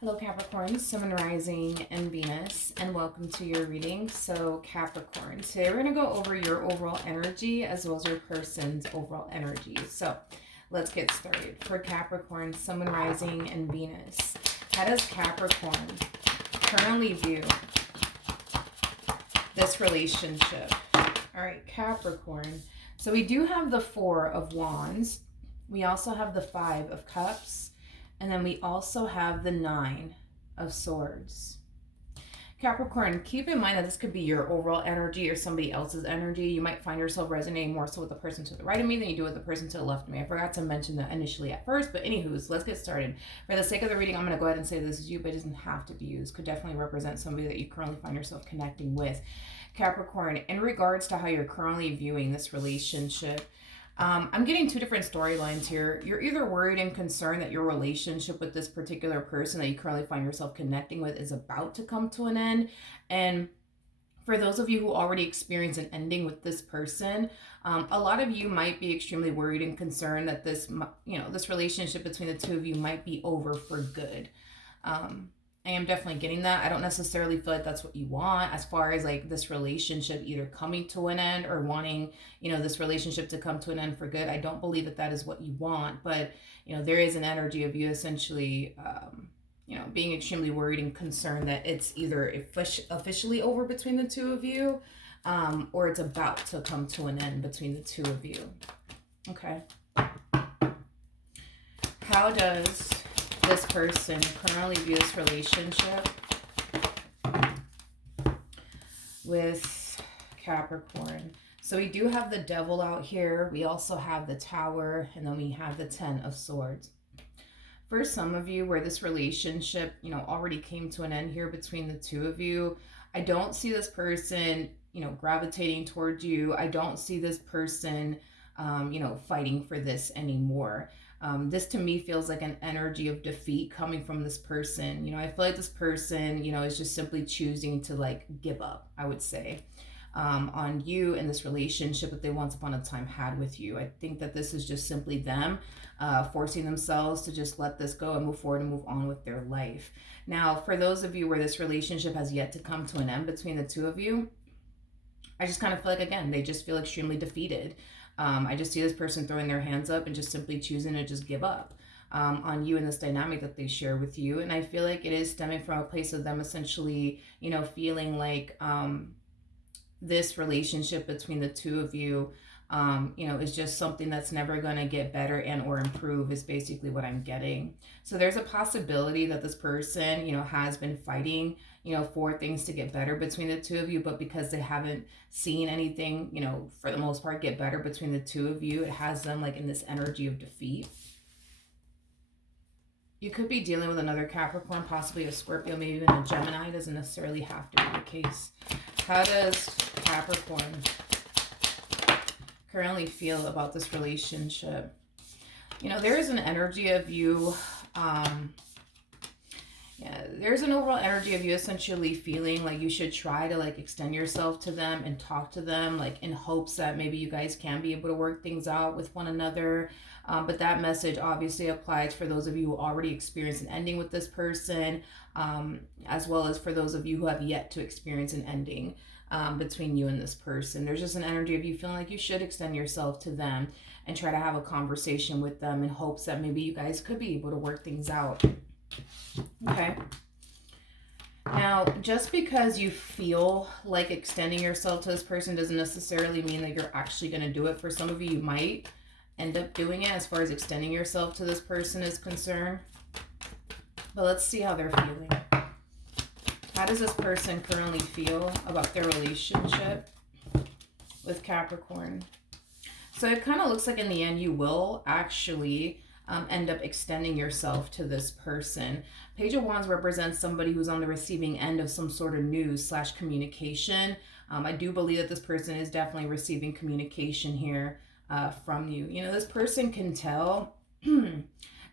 Hello Capricorn, Sun, Rising, and Venus, and welcome to your reading. So Capricorn, today we're going to go over your overall energy as well as your person's overall energy. So let's get started. For Capricorn, Sun, Rising, and Venus, how does Capricorn currently view this relationship? All right, Capricorn. So we do have the Four of Wands. We also have the Five of Cups. And then we also have the Nine of Swords. Capricorn, keep in mind that this could be your overall energy or somebody else's energy. You might find yourself resonating more so with the person to the right of me than you do with the person to the left of me. I forgot to mention that initially at first, but anywho's, let's get started. For the sake of the reading, I'm going to go ahead and say this is you, but it doesn't have to be you. This could definitely represent somebody that you currently find yourself connecting with. Capricorn, in regards to how you're currently viewing this relationship, I'm getting two different storylines here. You're either worried and concerned that your relationship with this particular person that you currently find yourself connecting with is about to come to an end. And for those of you who already experienced an ending with this person, a lot of you might be extremely worried and concerned that this relationship between the two of you might be over for good. I am definitely getting that. I don't necessarily feel like that's what you want as far as like this relationship either coming to an end or wanting, this relationship to come to an end for good. I don't believe that that is what you want, but, there is an energy of you essentially, being extremely worried and concerned that it's either officially over between the two of you, or it's about to come to an end between the two of you. Okay. How does this person currently view this relationship with Capricorn? So we do have the Devil out here. We also have the Tower, and then we have the Ten of Swords. For some of you where this relationship, already came to an end here between the two of you, I don't see this person, gravitating towards you. I don't see this person, fighting for this anymore. This to me feels like an energy of defeat coming from this person. I feel like this person, is just simply choosing to like give up, I would say, on you and this relationship that they once upon a time had with you. I think that this is just simply them forcing themselves to just let this go and move forward and move on with their life. Now, for those of you where this relationship has yet to come to an end between the two of you, I just kind of feel like, again, they just feel extremely defeated. I just see this person throwing their hands up and just simply choosing to just give up on you and this dynamic that they share with you. And I feel like it is stemming from a place of them essentially, feeling like this relationship between the two of you, is just something that's never going to get better and or improve is basically what I'm getting. So there's a possibility that this person, has been fighting, for things to get better between the two of you, but because they haven't seen anything, for the most part, get better between the two of you, it has them like in this energy of defeat. You could be dealing with another Capricorn, possibly a Scorpio, maybe even a Gemini. It doesn't necessarily have to be the case. How does Capricorn currently feel about this relationship? There is an energy of you, there's an overall energy of you essentially feeling like you should try to like extend yourself to them and talk to them, like in hopes that maybe you guys can be able to work things out with one another. But that message obviously applies for those of you who already experienced an ending with this person, as well as for those of you who have yet to experience an ending between you and this person. There's just an energy of you feeling like you should extend yourself to them and try to have a conversation with them in hopes that maybe you guys could be able to work things out. Okay. Now, just because you feel like extending yourself to this person doesn't necessarily mean that you're actually going to do it. For some of you, you might end up doing it as far as extending yourself to this person is concerned. But let's see how they're feeling. How does this person currently feel about their relationship with Capricorn? So it kind of looks like in the end you will actually end up extending yourself to this person. Page of Wands represents somebody who's on the receiving end of some sort of news / communication. I do believe that this person is definitely receiving communication here from you. This person can tell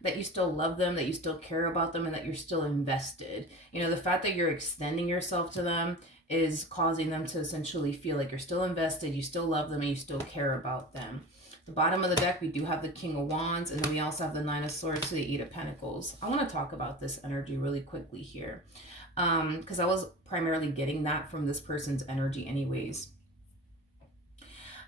that you still love them, that you still care about them, and that you're still invested. The fact that you're extending yourself to them is causing them to essentially feel like you're still invested, you still love them, and you still care about them. The bottom of the deck, we do have the King of Wands, and then we also have the Nine of Swords to the Eight of Pentacles. I want to talk about this energy really quickly here, because I was primarily getting that from this person's energy anyways.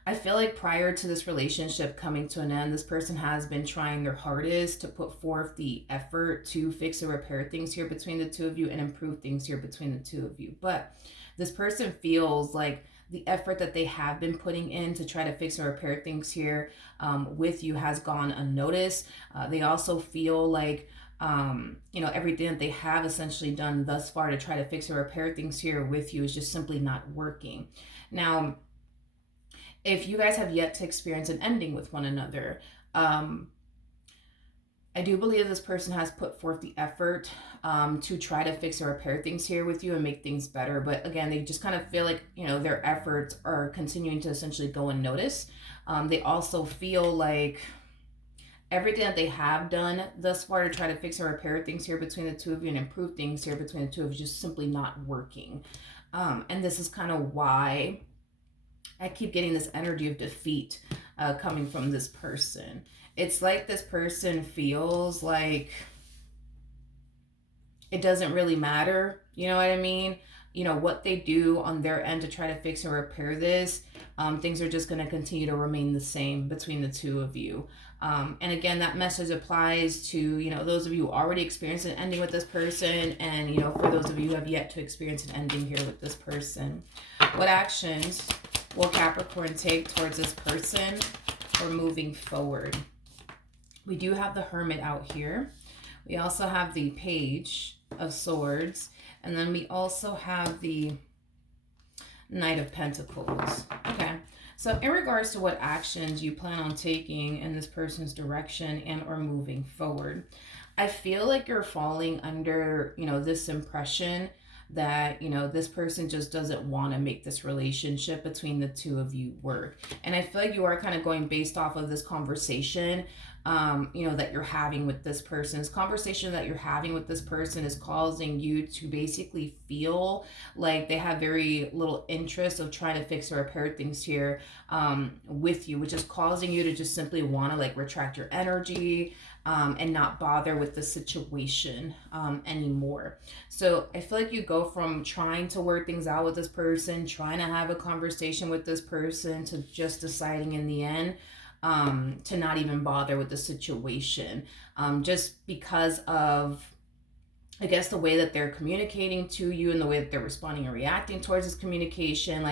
I feel like prior to this relationship coming to an end, this person has been trying their hardest to put forth the effort to fix or repair things here between the two of you and improve things here between the two of you. But this person feels like the effort that they have been putting in to try to fix or repair things here with you has gone unnoticed. They also feel like everything that they have essentially done thus far to try to fix or repair things here with you is just simply not working. Now, if you guys have yet to experience an ending with one another, I do believe this person has put forth the effort to try to fix or repair things here with you and make things better. But again, they just kind of feel like, their efforts are continuing to essentially go unnoticed. They also feel like everything that they have done thus far to try to fix or repair things here between the two of you and improve things here between the two of you is just simply not working. And this is kind of why I keep getting this energy of defeat coming from this person. It's like this person feels like it doesn't really matter. You know what I mean? What they do on their end to try to fix or repair this, things are just going to continue to remain the same between the two of you. And again, that message applies to, those of you who already experienced an ending with this person, and, for those of you who have yet to experience an ending here with this person. What actions will Capricorn take towards this person for moving forward? We do have the Hermit out here. We also have the Page of Swords. And then we also have the Knight of Pentacles. Okay. So in regards to what actions you plan on taking in this person's direction and or moving forward, I feel like you're falling under, this impression that, this person just doesn't want to make this relationship between the two of you work. And I feel like you are kind of going based off of this conversation, that you're having with this person. This conversation that you're having with this person is causing you to basically feel like they have very little interest of trying to fix or repair things here with you, which is causing you to just simply want to retract your energy and not bother with the situation anymore. So I feel like you go from trying to work things out with this person, trying to have a conversation with this person, to just deciding in the end to not even bother with the situation, just because of, I guess, the way that they're communicating to you and the way that they're responding and reacting towards this communication.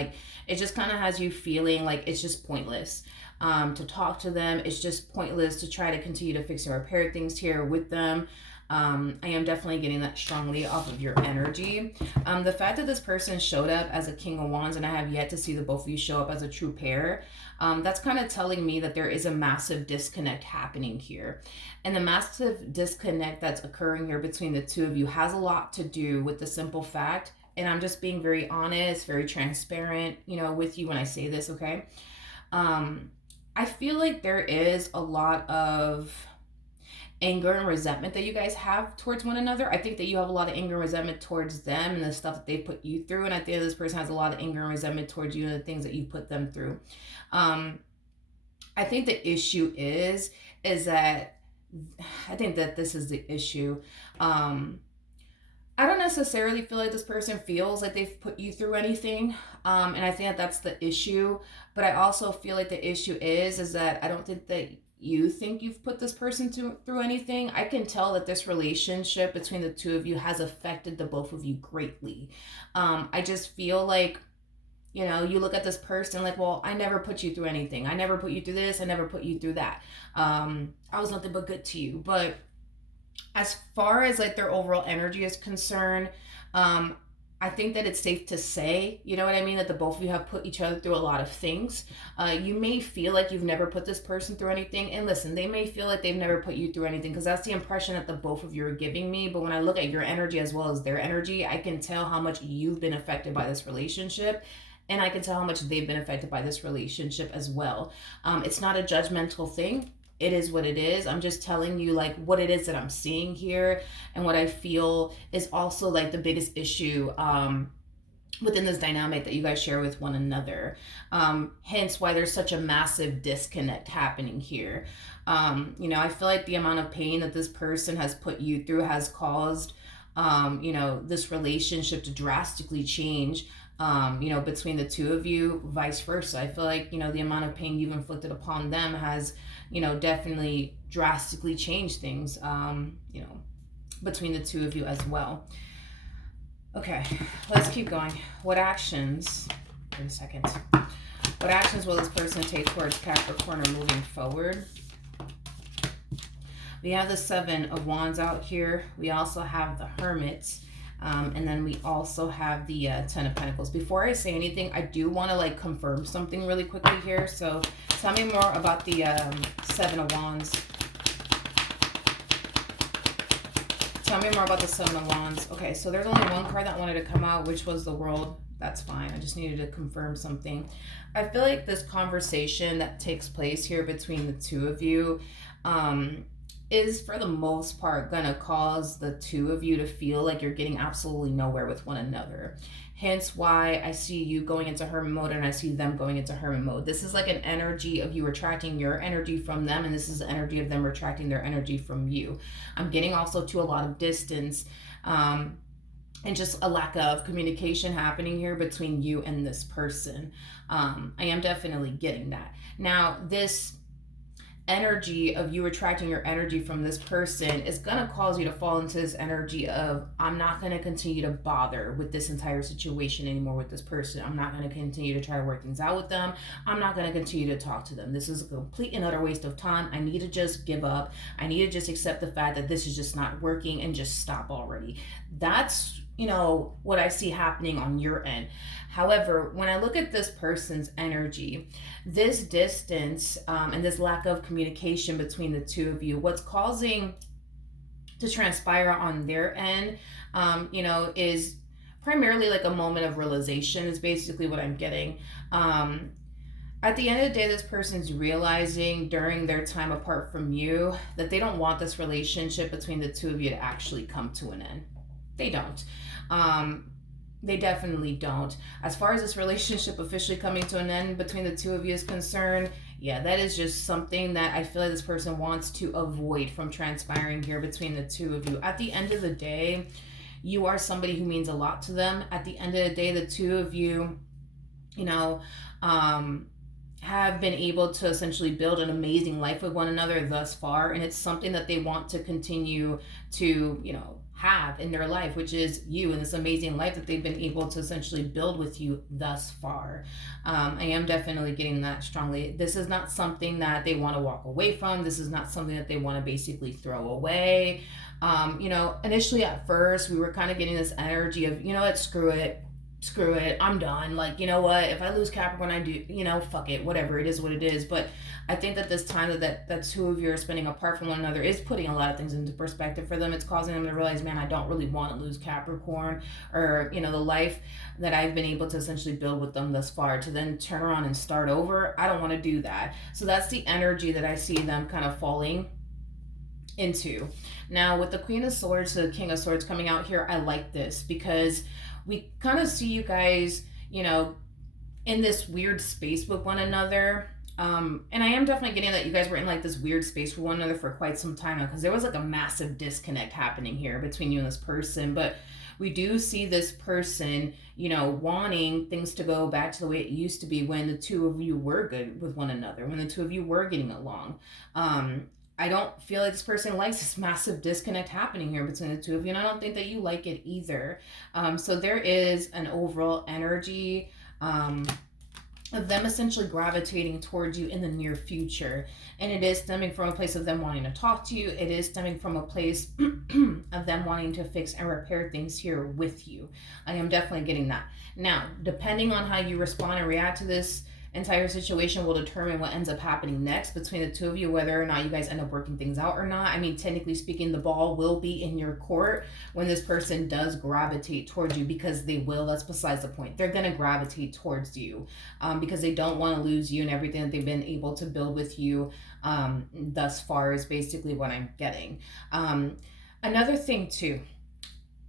It just kind of has you feeling like it's just pointless to talk to them. It's just pointless to try to continue to fix or repair things here with them. I am definitely getting that strongly off of your energy. The fact that this person showed up as a King of Wands and I have yet to see the both of you show up as a true pair, that's kind of telling me that there is a massive disconnect happening here. And the massive disconnect that's occurring here between the two of you has a lot to do with the simple fact, and I'm just being very honest, very transparent, with you when I say this, okay? I feel like there is a lot of anger and resentment that you guys have towards one another. I think that you have a lot of anger and resentment towards them and the stuff that they put you through. And I think this person has a lot of anger and resentment towards you and the things that you put them through. I think the issue is that I think that this is the issue. I don't necessarily feel like this person feels like they've put you through anything. And I think that that's the issue. But I also feel like the issue is that I don't think that you think you've put this person through anything. I can tell that this relationship between the two of you has affected the both of you greatly. I just feel like, you look at this person like, well, I never put you through anything. I never put you through this. I never put you through that. I was nothing but good to you. But as far as their overall energy is concerned, I think that it's safe to say, you know what I mean, that the both of you have put each other through a lot of things. You may feel like you've never put this person through anything. And listen, they may feel like they've never put you through anything, because that's the impression that the both of you are giving me. But when I look at your energy as well as their energy, I can tell how much you've been affected by this relationship. And I can tell how much they've been affected by this relationship as well. It's not a judgmental thing. It is what it is. I'm just telling you what it is that I'm seeing here and what I feel is also the biggest issue within this dynamic that you guys share with one another. Hence why there's such a massive disconnect happening here. I feel like the amount of pain that this person has put you through has caused, this relationship to drastically change, between the two of you, vice versa. I feel like, the amount of pain you've inflicted upon them has, definitely drastically changed things, between the two of you as well. Okay, let's keep going. What actions, wait a second. What actions will this person take towards Capricorn or moving forward? We have the Seven of Wands out here. We also have the Hermit. And then we also have the Ten of Pentacles. Before I say anything, I do want to confirm something really quickly here. So tell me more about the Seven of Wands. Tell me more about the Seven of Wands. Okay, so there's only one card that wanted to come out, which was the World. That's fine. I just needed to confirm something. I feel like this conversation that takes place here between the two of you is, for the most part, going to cause the two of you to feel like you're getting absolutely nowhere with one another. Hence why I see you going into hermit mode and I see them going into hermit mode. This is like an energy of you retracting your energy from them, and this is the energy of them retracting their energy from you. I'm getting also to a lot of distance and just a lack of communication happening here between you and this person. I am definitely getting that. Now, this energy of you retracting your energy from this person is going to cause you to fall into this energy of, I'm not going to continue to bother with this entire situation anymore with this person. I'm not going to continue to try to work things out with them. I'm not going to continue to talk to them. This is a complete and utter waste of time. I need to just give up. I need to just accept the fact that this is just not working and just stop already. That's what I see happening on your end. However, when I look at this person's energy, this distance and this lack of communication between the two of you, what's causing to transpire on their end, is primarily like a moment of realization is basically what I'm getting. At the end of the day, this person's realizing during their time apart from you that they don't want this relationship between the two of you to actually come to an end. They don't. They definitely don't. As far as this relationship officially coming to an end between the two of you is concerned, yeah, that is just something that I feel like this person wants to avoid from transpiring here between the two of you. At the end of the day, you are somebody who means a lot to them. At the end of the day, the two of you, have been able to essentially build an amazing life with one another thus far. And it's something that they want to continue to, have in their life, which is you and this amazing life that they've been able to essentially build with you thus far. I am definitely getting that strongly. This is not something that they want to walk away from. This is not something that they want to basically throw away. Initially at first, we were kind of getting this energy of, what, screw it, I'm done. If I lose Capricorn, I do, fuck it, whatever, it is what it is. But I think that this time that two of you are spending apart from one another is putting a lot of things into perspective for them. It's causing them to realize, man, I don't really want to lose Capricorn, or, the life that I've been able to essentially build with them thus far, to then turn around and start over. I don't want to do that. So that's the energy that I see them kind of falling into. Now, with the Queen of Swords to the King of Swords coming out here, I like this because we kind of see you guys, in this weird space with one another. And I am definitely getting that you guys were in this weird space with one another for quite some time now, because there was a massive disconnect happening here between you and this person. But we do see this person, wanting things to go back to the way it used to be when the two of you were good with one another, when the two of you were getting along. I don't feel like this person likes this massive disconnect happening here between the two of you, and I don't think that you like it either. So there is an overall energy of them essentially gravitating towards you in the near future. And it is stemming from a place of them wanting to talk to you. It is stemming from a place of them wanting to fix and repair things here with you. I am definitely getting that. Now, depending on how you respond and react to this entire situation will determine what ends up happening next between the two of you, whether or not you guys end up working things out or not. I mean, technically speaking, the ball will be in your court when this person does gravitate towards you, because they will. That's besides the point. They're going to gravitate towards you because they don't want to lose you, and everything that they've been able to build with you thus far is basically what I'm getting. Another thing too,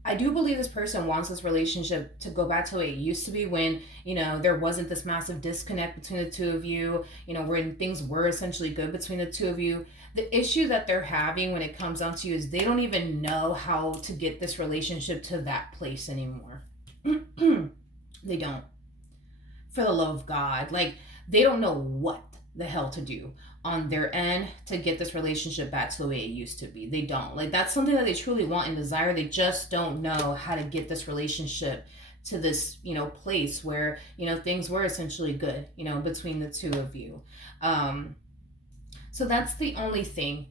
I do believe this person wants this relationship to go back to what it used to be when, there wasn't this massive disconnect between the two of you, when things were essentially good between the two of you. The issue that they're having when it comes down to you is they don't even know how to get this relationship to that place anymore. They don't. For the love of God. Like, they don't know what the hell to do on their end to get this relationship back to the way it used to be. They don't. Like, that's something that they truly want and desire. They just don't know how to get this relationship to this, place where, things were essentially good, between the two of you. So that's the only thing,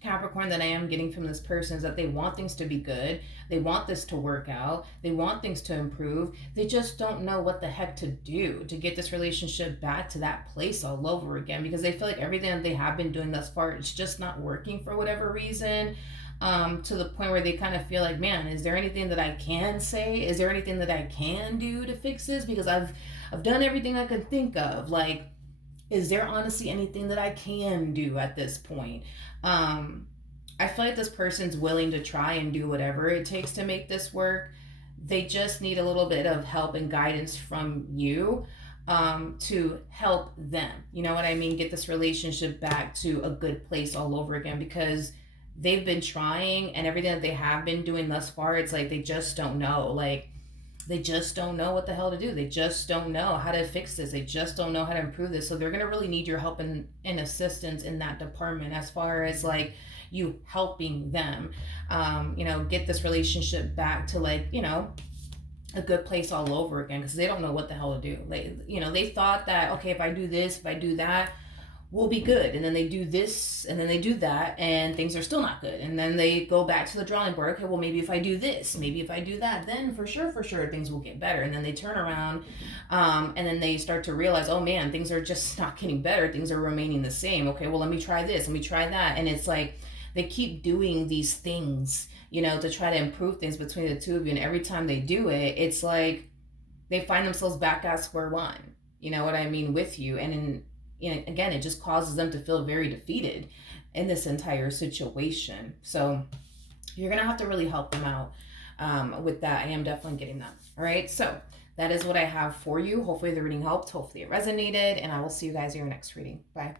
Capricorn, that I am getting from this person is that they want things to be good. They want this to work out. They want things to improve. They just don't know what the heck to do to get this relationship back to that place all over again, because they feel like everything that they have been doing thus far, it's just not working for whatever reason. To the point where they kind of feel like, man, is there anything that I can say? Is there anything that I can do to fix this? Because I've done everything I could think of. Like, is there honestly anything that I can do at this point? I feel like this person's willing to try and do whatever it takes to make this work. They just need a little bit of help and guidance from you, to help them. You know what I mean? Get this relationship back to a good place all over again, because they've been trying and everything that they have been doing thus far, it's like they just don't know. Like, they just don't know what the hell to do. They just don't know how to fix this. They just don't know how to improve this. So they're going to really need your help and assistance in that department, as far as like you helping them, get this relationship back to, like, a good place all over again, because they don't know what the hell to do. Like, they thought that, okay, if I do this, if I do that, we'll be good. And then they do this and then they do that and things are still not good. And then they go back to the drawing board. Okay, well, maybe if I do this, maybe if I do that, then for sure things will get better. And then they turn around, and then they start to realize, oh man, things are just not getting better. Things are remaining the same. Okay, well, let me try this, let me try that. And it's like they keep doing these things, to try to improve things between the two of you. And every time they do it, it's like they find themselves back at square one. You know what I mean? With you. And again, it just causes them to feel very defeated in this entire situation. So you're going to have to really help them out, with that. I am definitely getting that. All right. So that is what I have for you. Hopefully the reading helped. Hopefully it resonated. And I will see you guys in your next reading. Bye.